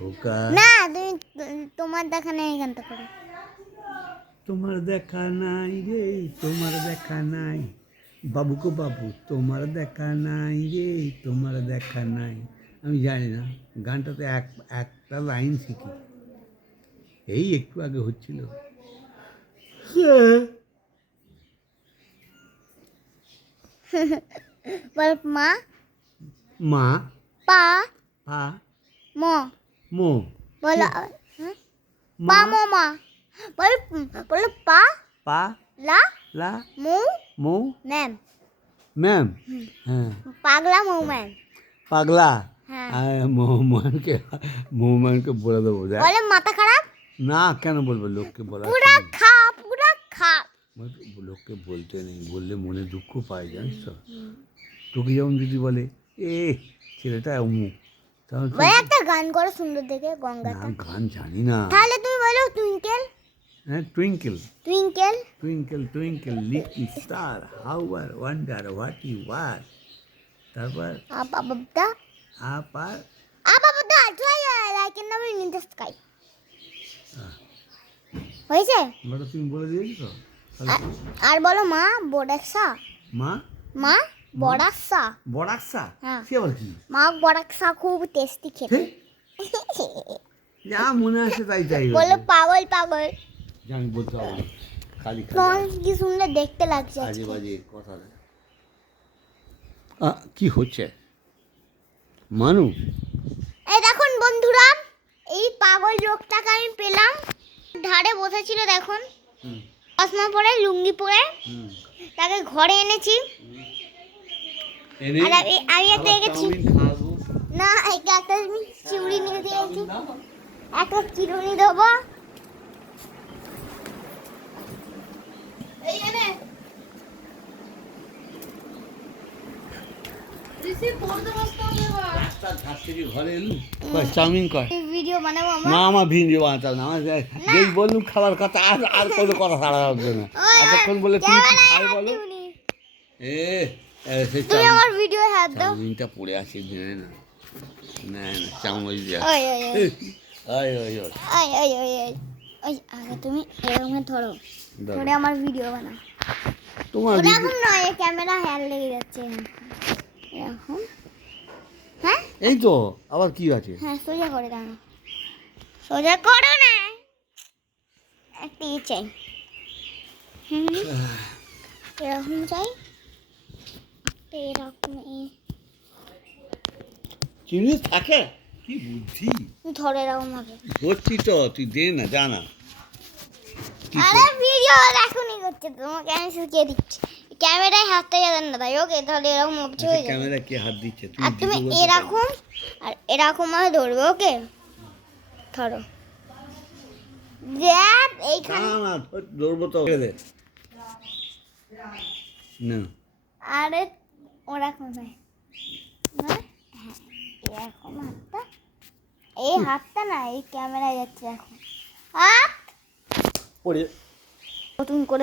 খোকা না তুমি তোমার দেখা নেই গানটা করো। তোমার দেখা নাই রে, তোমার দেখা নাই বাবু গো বাবু, তোমার দেখা নাই রে, তোমার দেখা নাই। আমি জানি না গানটাতে একটা লাইন শিখি, এই একটু আগে হচ্ছিল। বল মা মা পা পা মো মো বলো পা মো মা বল বলো পা পা লা লা মু মো ম্যাম ম্যাম। হ্যাঁ পাগলা মু ম্যাম পাগলা। হ্যাঁ মোহমানকে বলে দেবো দেখ। বলে মাথা খারাপ না কেন বলবো, লোককে বলা পুরা খা পুরা খা। লোককে বলতে নেই, বললে মনে দুঃখ পায় জানিস তো। তোকে যেমন যদি বলে এ ছেলেটা অমুক, তাহলে তুই- ভাই একটা গান করো সুন্দর দেখে না গঙ্গাটা। গান জানি না। তাহলে তুমি বলো টুইঙ্কেল হ্যাঁ twinkle twinkle twinkle twinkle little star how I wonder what you are, তারপর above the upper above the try like in the sky হয়েছে। আমরা তুমি বলে দিয়েছো তো। আর বলো মা বড়াকসা মা মা বড়াকসা বড়াকসা হ্যাঁ। সে আবার কি? মা বড়াকসা খুব টেস্টি খেতে। যা মনে আসে তাই তাই বলো পাগল পাগল আমি বলতে পারবো না। খালি তোমার কি সুন্দর দেখতে লাগছে বাজে আজকে। বাজে কথা। কি হচ্ছে মানু? এই দেখুন বন্ধুরা, এই পাগল লোকটাকে আমি পেলাম, ধারে বসেছিল দেখুন, চশমা পরে লুঙ্গি পরে, তাকে ঘরে এনেছি। আর আমি একটা না একটা চিউড়ি নিয়ে দিয়েছি, একটা চিরুনি দেবো। ঘরে এলু চাউমিন কর ভিডিও বানাবো না, আমরা। আমার ভিডিও বানাতাম না। আমার যেই বললুম খাবার কথা আর আর কোনো কথা ছাড়া হবে না। এতক্ষণ বলে তুমি কি খাই বলো। সেই তুমি আমার ভিডিও হাত দাও। চাউমিনটা পড়ে আছে ভেবে না, না না চাউমিন দেওয়া। ওই ওই ওই ওই ওই ওই ওই ওই ওই ওই ওই আগে তুমি এরকম ধরো, ধরে আমার ভিডিও বানাও। তোমার এরকম নয়, ক্যামেরা হ্যান্ড লেগে যাচ্ছে এরকম। হ্যাঁ এই তো আবার কি আছে? হ্যাঁ সোজা করে দাও, সোজা করো না, একটা চাই এরকম চাই, এরকম চিনি থাকে কি বুদ্ধি ধরে এরকম হবে। ধরছি তো, তুই দে না জানা। আরে ভিডিও এখনই করছে, তোমাকে আমি শিখিয়ে দিচ্ছি। ক্যামেরায় হাতটা যাবেন না তাই, ওকে তাহলে এরকম অবধি হয়ে যাবে। ক্যামেরা কে হাত দিচ্ছে? আর তুমি এরকম আর এরকম ভাবে ধরবে, ওকে ধরো দেখ এইখানে। না না ধরবো তো, ছেড়ে দে না। আরে ওরকম নয়, হ্যাঁ এরকম হাতটা, এই হাতটা না এই ক্যামেরায় যাচ্ছে এখন। হাত পড়ে নতুন করে